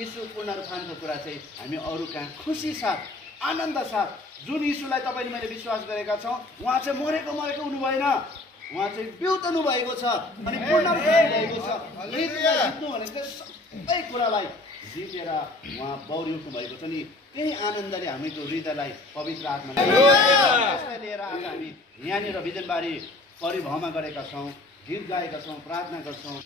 यीशु पुनरुत्थानको कुरा चाहिँ हामी अरू कहाँ खुसी साथ आनन्द साथ जुन यीशुलाई तपाईँले मैले विश्वास गरेका छौँ उहाँ चाहिँ मरेको हुनु भएन उहाँ चाहिँ बिउतनु भएको छ अनि पुनरुत्थान भएको छ मृत्युलाई जित्नु भनेको सबै कुरालाई जितेर उहाँ बौरी उठ्नु भएको छ नि त्यही आनन्दले हामीको हृदयलाई पवित्र आत्माले लिएर आज हामी यहाँनिर बिजनबारी परिभ्रमण गरेका छौँ गीत गाएका छौँ प्रार्थना गर्छौँ